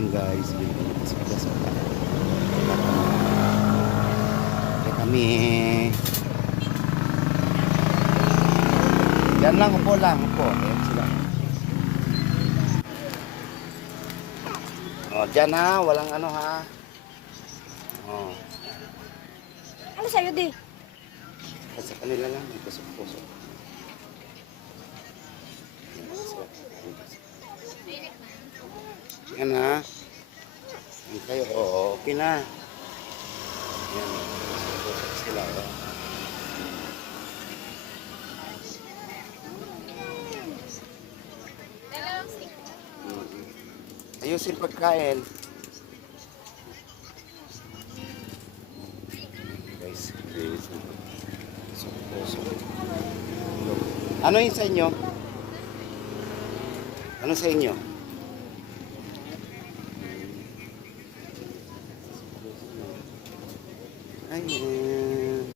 Ayan guys, kami. Yan lang, upo lang, upo. Ayan sila. O, dyan ha, walang ano ha. O, Ano sa'yo, di? sa kanila lang, may kusok-kusok. Yan ha. Yan kayo, oo, okay na. Yan, kusok-kusok sila. O. Ayusin pagkain. Guys, kusok-kusok. Ano yun sa inyo? Ano sa inyo? Ayan.